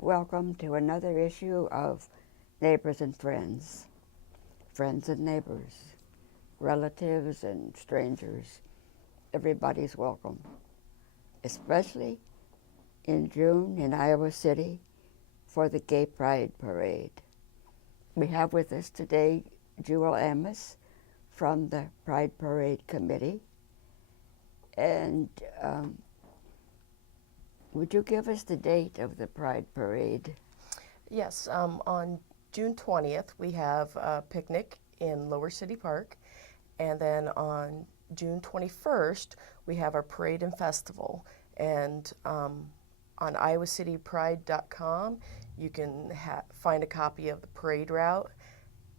welcome to another issue of Neighbors and Friends. Friends and neighbors, relatives and strangers, everybody's welcome, especially in June in Iowa City for the Gay Pride Parade. We have with us today Jewel Amos from the Pride Parade Committee. And would you give us the date of the Pride Parade? Yes, on June 20th, we have a picnic in Lower City Park. And then on June 21st, we have our parade and festival. And on iowacitypride.com, you can find a copy of the parade route.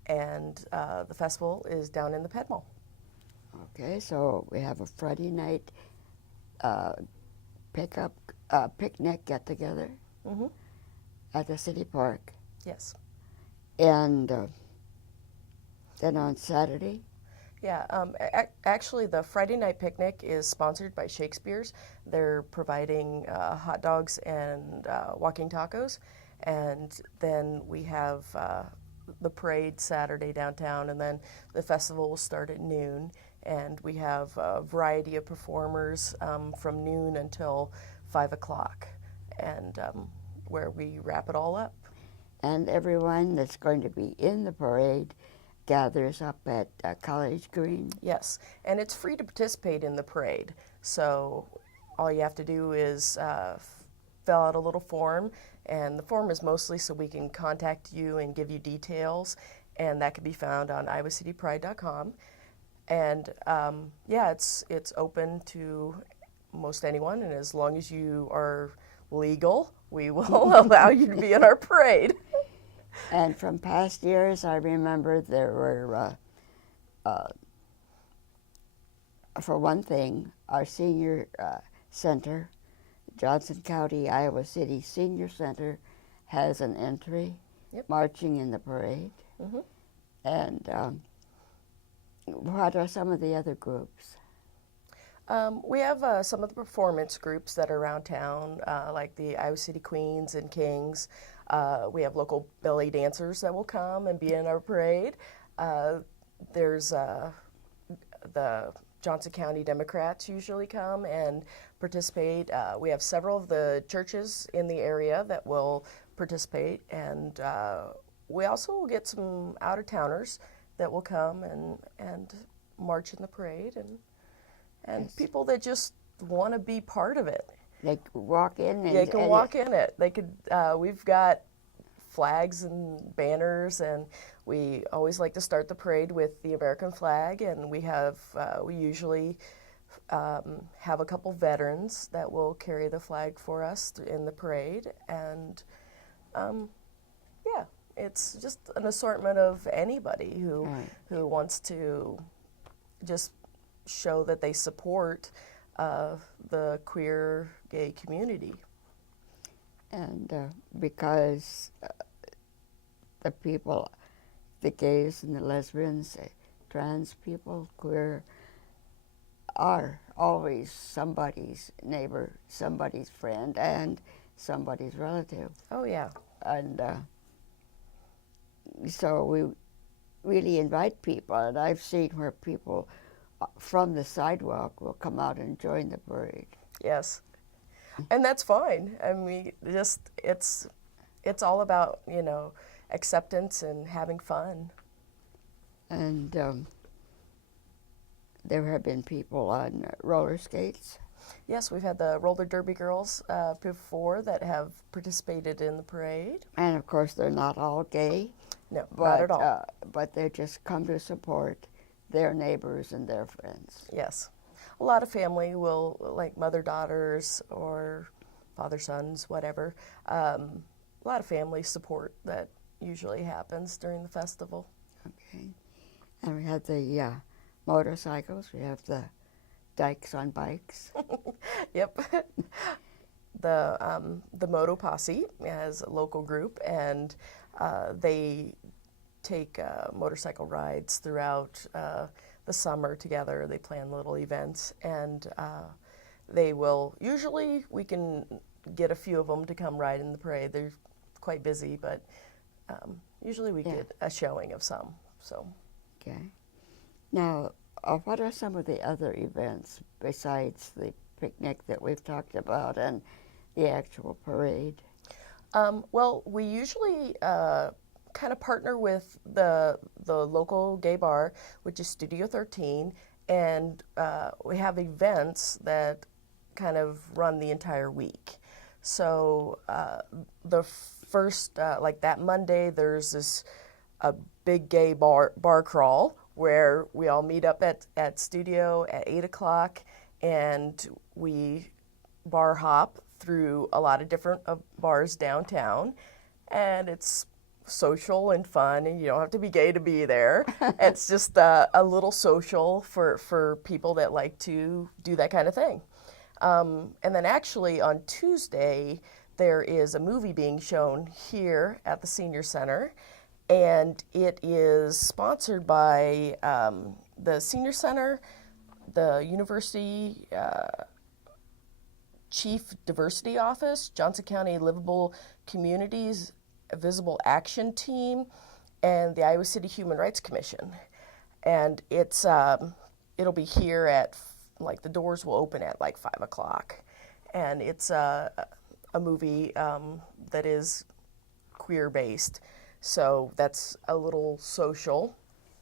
And the festival is down in the Ped Mall. Okay, so we have a Friday night picnic get-together at the city park. Yes. And then on Saturday? Yeah, actually the Friday night picnic is sponsored by Shakespeare's. They're providing hot dogs and walking tacos. And then we have the parade Saturday downtown, and then the festival will start at noon. And we have a variety of performers from noon until 5 o'clock, and where we wrap it all up. And everyone that's going to be in the parade gathers up at College Green? Yes, and it's free to participate in the parade. So all you have to do is fill out a little form, and the form is mostly so we can contact you and give you details, and that can be found on iowacitypride.com. And yeah, it's open to most anyone, and as long as you are legal, we will allow you to be in our parade. And from past years, I remember there were, for one thing, our senior center, Johnson County, Iowa City Senior Center, has an entry marching in the parade. And what are some of the other groups? We have some of the performance groups that are around town, like the Iowa City Queens and Kings. We have local belly dancers that will come and be in our parade. There's the Johnson County Democrats usually come and participate. We have several of the churches in the area that will participate, and we also will get some out-of-towners that will come and march in the parade, and yes, people that just want to be part of it. They walk in and they can walk in it. They could. We've got flags and banners, and we always like to start the parade with the American flag. And we usually have a couple veterans that will carry the flag for us in the parade. And yeah, it's just an assortment of anybody who wants to just show that they support the queer gay community. And because the people, the gays and the lesbians, trans people, queer, are always somebody's neighbor, somebody's friend, and somebody's relative. Oh, yeah. And so we really invite people, and I've seen where people from the sidewalk will come out and join the parade. Yes, and that's fine. I mean, it's all about, acceptance and having fun. And there have been people on roller skates. Yes, we've had the roller derby girls before that have participated in the parade. And of course, they're not all gay. No, not at all. But they just come to support their neighbors and their friends. Yes. A lot of family will, like mother-daughters or father-sons, whatever. A lot of family support that usually happens during the festival. Okay. And we have the motorcycles. We have the dykes on bikes. Yep. The Moto Posse has a local group, and they take motorcycle rides throughout the summer together. They plan little events, and they will, usually we can get a few of them to come ride in the parade. quite busy, but usually we Yeah. get a showing of some. So Okay. Now, what are some of the other events besides the picnic that we've talked about and the actual parade? well, we usually kind of partner with the local gay bar, which is Studio 13, and we have events that kind of run the entire week. So the first, like that Monday, there's this a big gay bar crawl where we all meet up at Studio at 8 o'clock, and we bar hop through a lot of different bars downtown, and it's social and fun, and you don't have to be gay to be there. It's just a little social for people that like to do that kind of thing. And then actually on Tuesday, there is a movie being shown here at the Senior Center, and it is sponsored by the Senior Center, the University Chief Diversity Office, Johnson County Livable Communities Visible Action Team, and the Iowa City Human Rights Commission. And it's it'll be here at like the doors will open at like 5 o'clock, and it's a movie that is queer based, so that's a little social.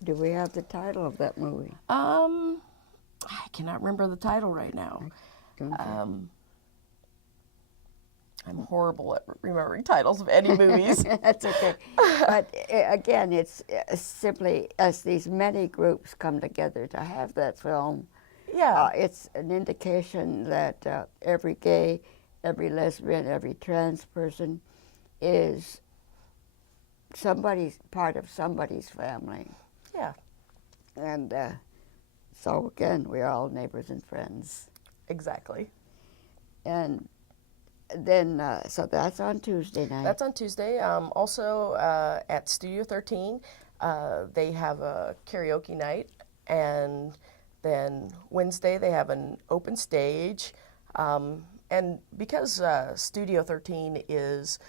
Do we have the title of that movie? I cannot remember the title right now. Don't you? I'm horrible at remembering titles of any movies. That's okay. But again, it's simply as these many groups come together to have that film, Yeah. it's an indication that every gay, every lesbian, every trans person is somebody's part of somebody's family. Yeah, And so again, we're all neighbors and friends. exactly. And then, so that's on Tuesday night. That's on Tuesday. Also, at Studio 13, they have a karaoke night. And then Wednesday, they have an open stage. And because Studio 13 is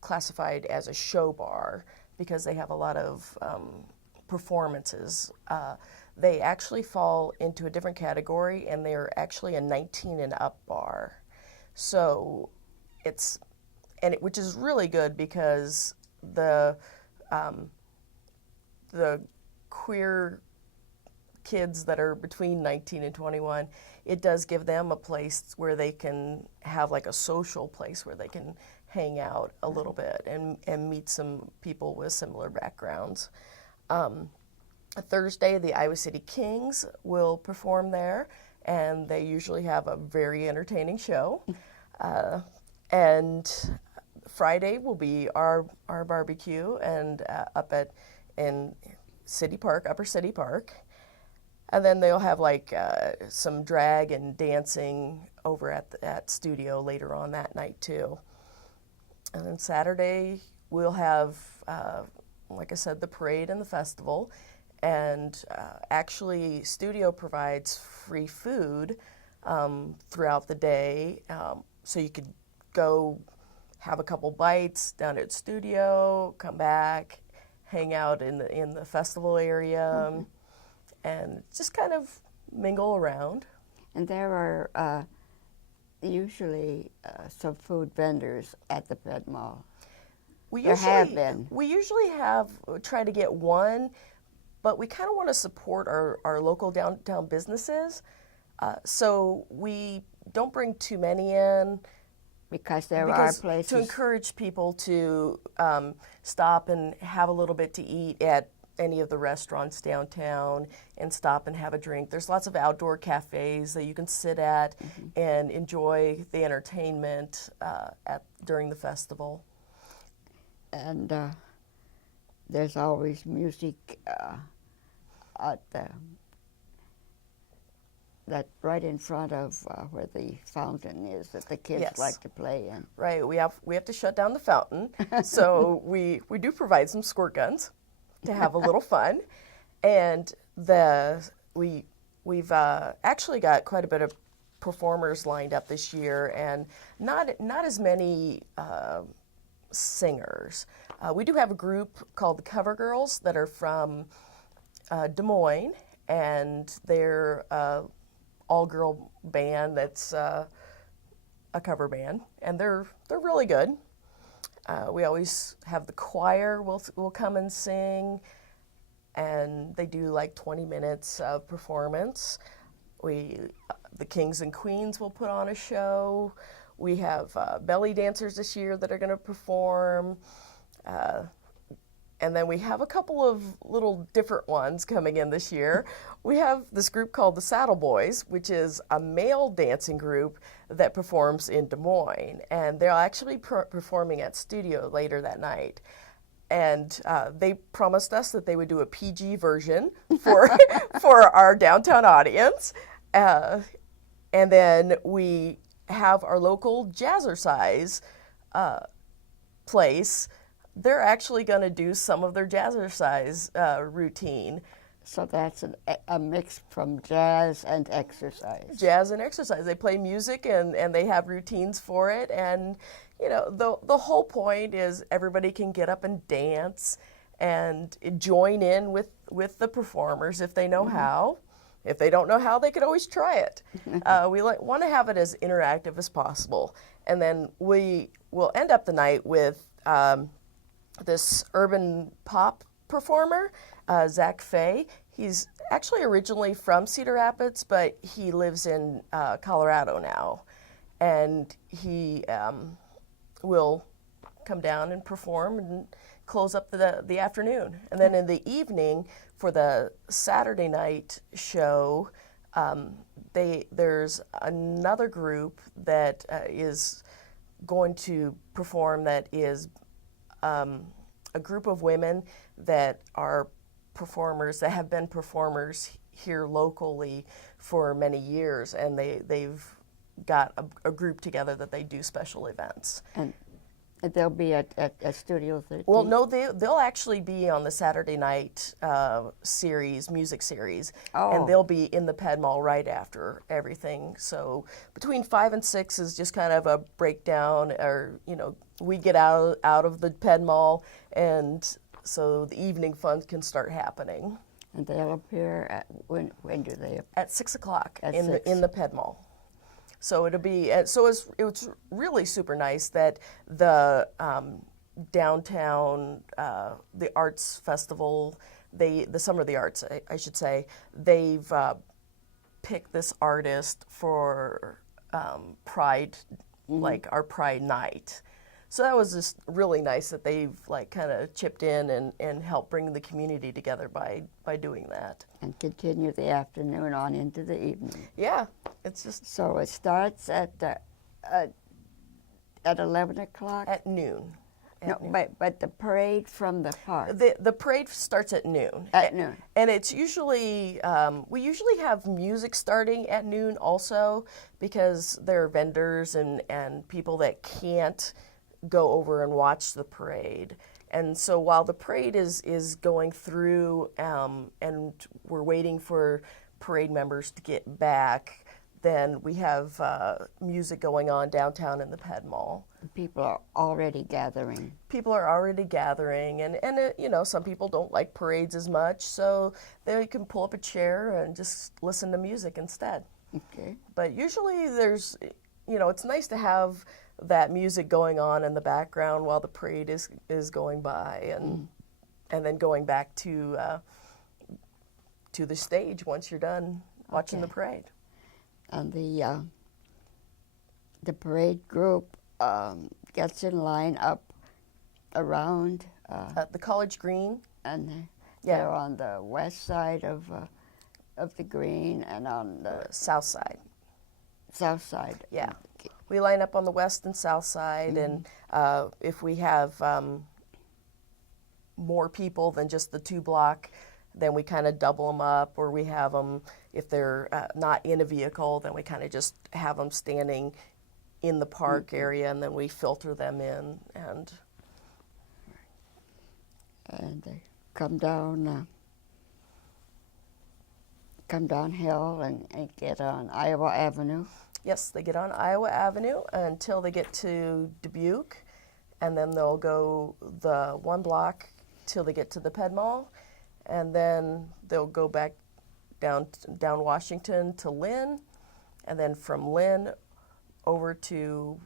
classified as a show bar, because they have a lot of performances, they actually fall into a different category, and they're actually a 19 and up bar. So it's, which is really good because the queer kids that are between 19 and 21, it does give them a place where they can have like a social place where they can hang out a little bit and meet some people with similar backgrounds. Thursday, the Iowa City Kings will perform there, and they usually have a very entertaining show. And Friday will be our barbecue, and up in City Park, Upper City Park. And then they'll have like some drag and dancing over at Studio later on that night too. And then Saturday we'll have, like I said, the parade and the festival. And actually, Studio provides free food throughout the day, so you could go have a couple bites down at Studio, come back, hang out in the festival area, and just kind of mingle around. And there are usually some food vendors at the Ped Mall. There have been. We usually try to get one, but we kind of want to support our local downtown businesses, so we don't bring too many in. Because there are places. To encourage people to stop and have a little bit to eat at any of the restaurants downtown and stop and have a drink. There's lots of outdoor cafes that you can sit at and enjoy the entertainment during the festival. And there's always music at that right in front of where the fountain is that the kids Yes. like to play in. Right, we have to shut down the fountain, so we do provide some squirt guns to have a little fun, and we've actually got quite a bit of performers lined up this year, and not as many singers. We do have a group called the Cover Girls that are from Des Moines, and they're all-girl band that's a cover band, and they're really good. We always have the choir will come and sing, and they do like 20 minutes of performance. The Kings and Queens will put on a show. We have belly dancers this year that are going to perform. And then we have a couple of little different ones coming in this year. We have this group called the Saddle Boys, which is a male dancing group that performs in Des Moines. And they're actually performing at Studio later that night. And they promised us that they would do a PG version for, for our downtown audience. And then we have our local Jazzercise place. They're actually going to do some of their Jazzercise routine. So that's a mix from jazz and exercise. Jazz and exercise. They play music and they have routines for it. And, you know, the whole point is everybody can get up and dance and join in with the performers if they know how. If they don't know how, they could always try it. We want to have it as interactive as possible. And then we will end up the night with this urban pop performer, Zach Fay. He's actually originally from Cedar Rapids, but he lives in Colorado now. And he will come down and perform and close up the afternoon. And then in the evening, for the Saturday night show, there's another group that is going to perform that is a group of women that are performers, that have been performers here locally for many years, and they've got a group together that they do special events. And they'll be at Studio 13? Well, no, they'll actually be on the Saturday night music series, and they'll be in the Ped Mall right after everything. So between 5 and 6 is just kind of a breakdown, or, you know, we get out of the Ped Mall, and so the evening fun can start happening. And they'll appear at, when do they appear? At 6 o'clock At in 6. the Ped Mall. So it'll be, so it was really super nice that the downtown, the arts festival, the Summer of the Arts, I should say, they've picked this artist for Pride, like our Pride night. So that was just really nice that they've like kind of chipped in and helped bring the community together by doing that. And continue the afternoon on into the evening. Yeah, it's just So it starts at 11 o'clock? at noon. No, but the parade from the park. The parade starts at noon. At noon. And it's usually, we usually have music starting at noon also, because there are vendors and people that can't go over and watch the parade. And so while the parade is going through and we're waiting for parade members to get back, then we have music going on downtown in the Ped Mall. People are already gathering. People are already gathering, and you know, some people don't like parades as much, so they can pull up a chair and just listen to music instead. Okay. But usually there's, you know, it's nice to have that music going on in the background while the parade is going by, and then going back to the stage once you're done watching the parade. And the parade group gets in line up around, The College Green. and Yeah. they're on the west side of the green and on the South side. south side. Yeah. We line up on the west and south side, and if we have more people than just the 2 block, then we kind of double them up, or we have them, if they're not in a vehicle, then we kind of just have them standing in the park area, and then we filter them in. And they come downhill and get on Iowa Avenue. yes, they get on Iowa Avenue until they get to Dubuque, and then they'll go the 1 block till they get to the Ped Mall, and then they'll go back down Washington to Lynn, and then from Lynn over to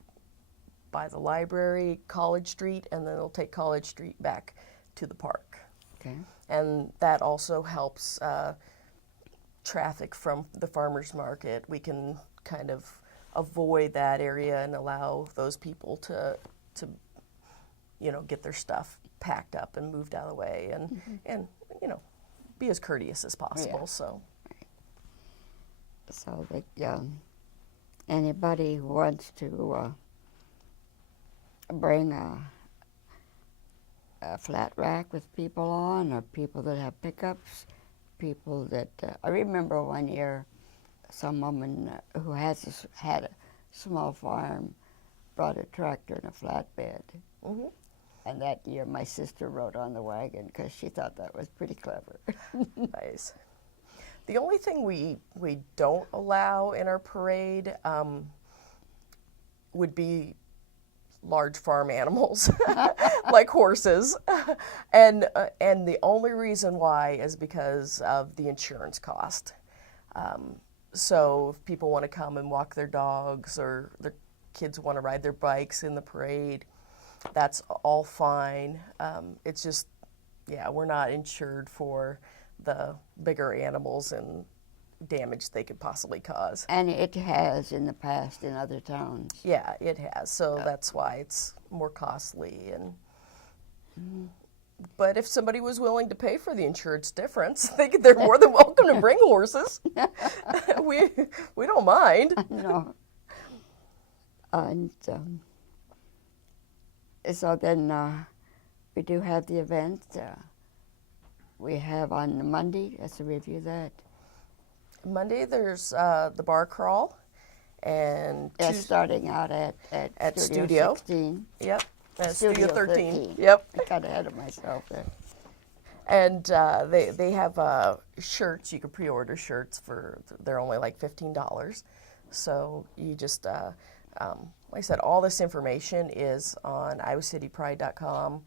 by the library, College Street, and then they'll take College Street back to the park. Okay. And that also helps traffic from the farmers market. We can kind of avoid that area and allow those people to get their stuff packed up and moved out of the way, and be as courteous as possible. Yeah. So So anybody who wants to bring a flat rack with people on, or people that have pickups, people that I remember one year some woman who had a small farm brought a tractor and a flatbed. mm-hmm. And that year my sister rode on the wagon because she thought that was pretty clever. Nice. The only thing we don't allow in our parade would be large farm animals like horses, and the only reason why is because of the insurance cost. So if people want to come and walk their dogs, or their kids want to ride their bikes in the parade, that's all fine. It's just, we're not insured for the bigger animals and damage they could possibly cause. And it has in the past in other towns. Yeah, it has. So that's why it's more costly. But if somebody was willing to pay for the insurance difference, they're more than welcome to bring horses. we don't mind. No. And so then we do have the event. We have on Monday, let's review that. Monday there's the bar crawl, and That's starting out at Studio 16. Yep, at Studio 13. 13. Yep. I got ahead of myself there. And they have shirts. You can pre-order shirts they're only like $15. So you just, like I said, all this information is on iowicitypride.com.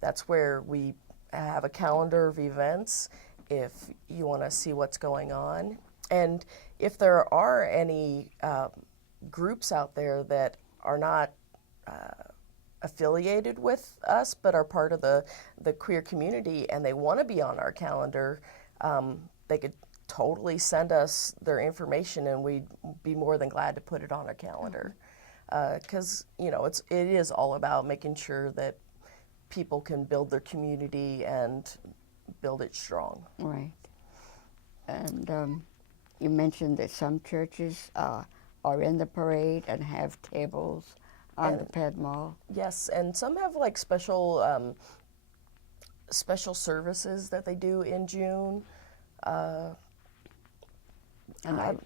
That's where we have a calendar of events if you want to see what's going on. And if there are any groups out there that are not affiliated with us but are part of the queer community and they want to be on our calendar, they could totally send us their information and we'd be more than glad to put it on our calendar. Because it is all about making sure that people can build their community and build it strong. Right. And you mentioned that some churches are in the parade and have tables on the Ped Mall. Yes, and some have like special services that they do in June. And I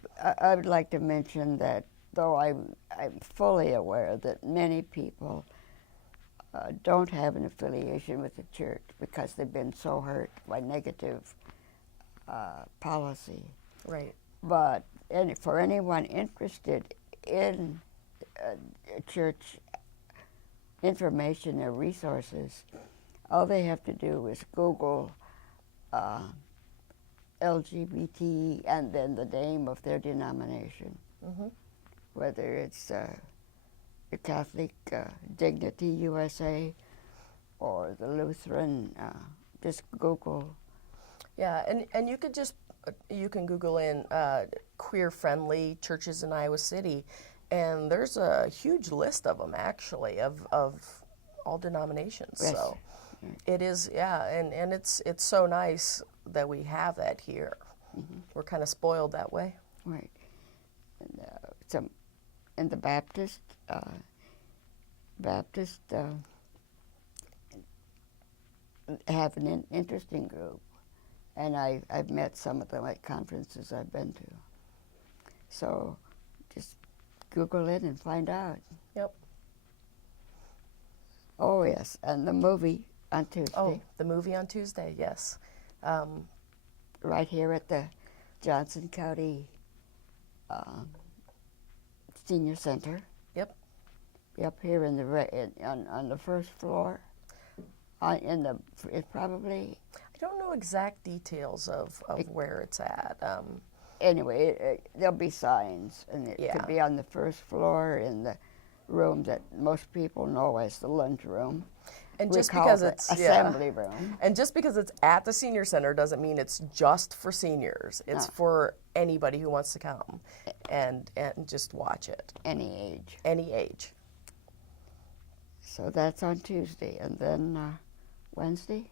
would like to mention that, though I'm fully aware that many people don't have an affiliation with the church because they've been so hurt by negative policy. Right. But for anyone interested in church information or resources, all they have to do is Google LGBT and then the name of their denomination, whether it's the Catholic Dignity USA or the Lutheran, just Google. Yeah, and you can Google in queer-friendly churches in Iowa City, and there's a huge list of them actually of all denominations. Yes. So it is, and it's so nice that we have that here. We're kind of spoiled that way. Right. And, and the Baptist have an interesting group, and I've met some of them at conferences I've been to. So just Google it and find out. Yep. Oh yes, and the movie on Tuesday. Oh, the movie on Tuesday, yes. Right here at the Johnson County Senior Center. Yep. Up here in the on the first floor. It's probably I don't know exact details of where it's at. anyway. There'll be signs, and it Yeah. could be on the first floor in the room that most people know as the lunchroom. And We just call because it it's assembly room. and just because it's at the senior center doesn't mean it's just for seniors. It's for anybody who wants to come and just watch it, Any age. any age. So that's on Tuesday, and then Wednesday.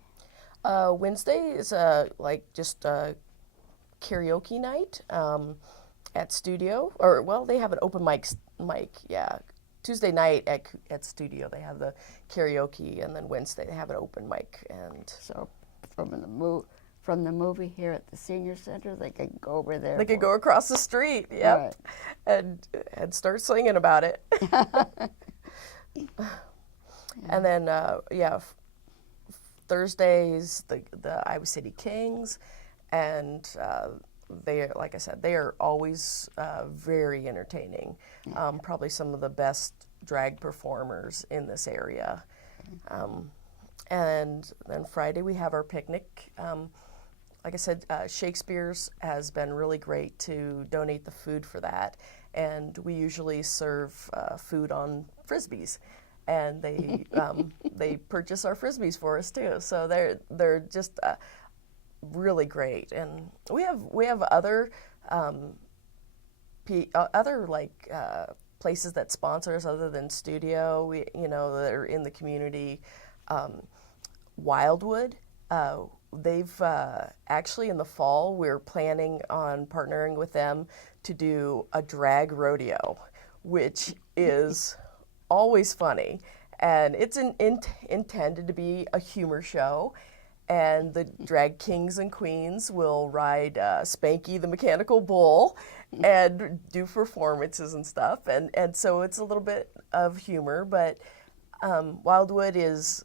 Wednesday is like just a karaoke night at Studio, or well, they have an open mic. Yeah. Tuesday night at Studio they have the karaoke, and then Wednesday they have an open mic. And So from the movie here at the senior center, they could go over there. they could go across the street, yep, and start singing about it. And then Thursdays the Iowa City Kings, and they, like I said, they are always very entertaining. Probably some of the best drag performers in this area. And then Friday we have our picnic. Like I said, Shakespeare's has been really great to donate the food for that, and we usually serve food on Frisbees, and they they purchase our Frisbees for us too. So they're just really great, and we have other places that sponsor us other than Studio. We that are in the community. Wildwood. They've actually in the fall we're planning on partnering with them to do a drag rodeo, which is always funny, and it's intended to be a humor show. And the drag kings and queens will ride Spanky the mechanical bull and do performances and stuff. And so it's a little bit of humor, but Wildwood is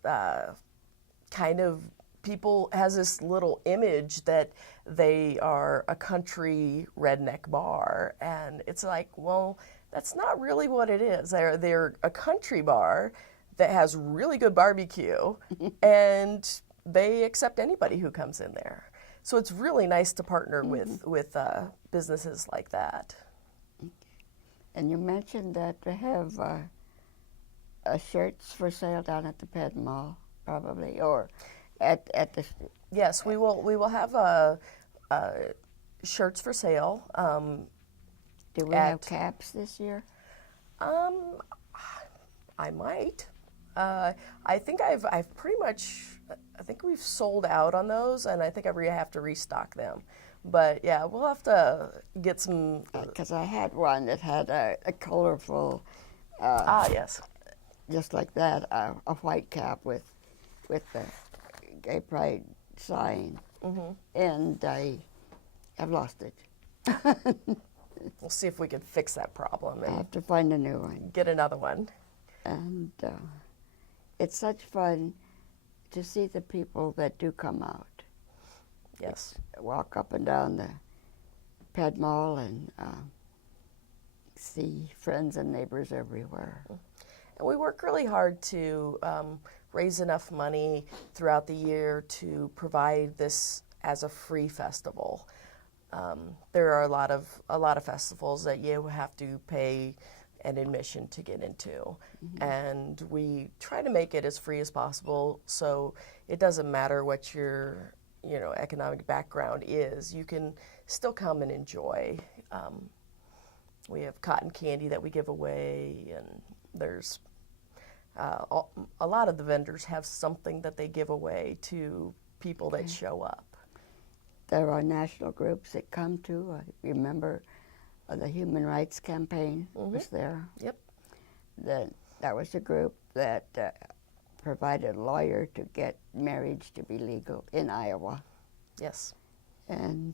kind of, people has this little image that they are a country redneck bar. And it's like, well, that's not really what it is. They're a country bar that has really good barbecue and they accept anybody who comes in there. So it's really nice to partner with businesses like that. And you mentioned that they have shirts for sale down at the Ped Mall, probably, or at the. Yes, we will have shirts for sale. Do we have caps this year? I might. I think I've pretty much. I think we've sold out on those, and I think I have to restock them. But yeah, we'll have to get some. Because I had one that had a colorful. Yes. Just like that, a white cap with the Gay Pride sign, and I've lost it. We'll see if we can fix that problem I and have to find a new one. get another one. And it's such fun to see the people that do come out. Yes. Walk up and down the Ped Mall and see friends and neighbors everywhere. And we work really hard to raise enough money throughout the year to provide this as a free festival. There are a lot of festivals that you have to pay an admission to get into, and we try to make it as free as possible. So it doesn't matter what your economic background is. You can still come and enjoy. We have cotton candy that we give away, and there's a lot of the vendors have something that they give away to people that show up. There are national groups that come to. I remember the Human Rights Campaign was there. Yep. That was a group that provided a lawyer to get marriage to be legal in Iowa. Yes. And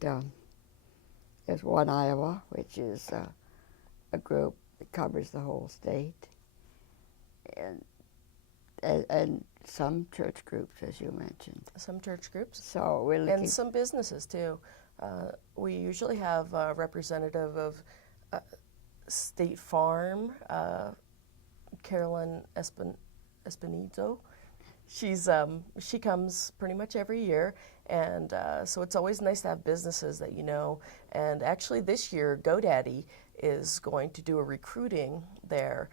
there's One Iowa, which is a group that covers the whole state. And some church groups, as you mentioned. Some church groups. So we're looking. And some businesses too. We usually have a representative of State Farm Carolyn Espinizo. She comes pretty much every year, and so it's always nice to have businesses that you know. And actually, this year, GoDaddy is going to do a recruiting there.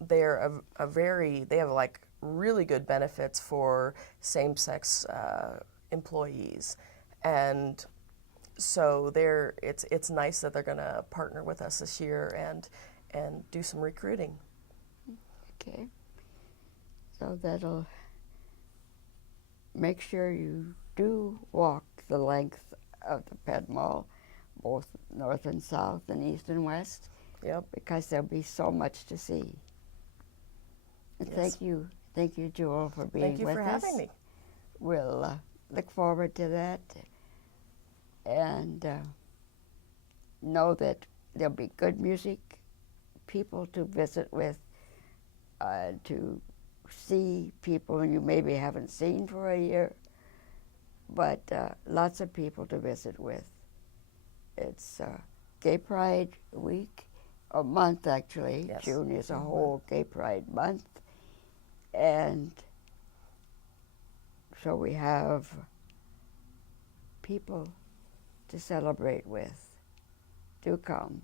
They're they have like really good benefits for same-sex employees, and so it's nice that they're going to partner with us this year and do some recruiting. Okay. So that'll make sure you do walk the length of the Ped Mall, both north and south and east and west, Yep. because there'll be so much to see. And Yes. thank you, Jewel, for being Thank you with for us. having me. We'll look forward to that, and know that there'll be good music, people to visit with, to see people you maybe haven't seen for a year, but lots of people to visit with. It's Gay Pride Week, or month actually. Yes. June is a whole Gay Pride month. And so we have people to celebrate with. Do come.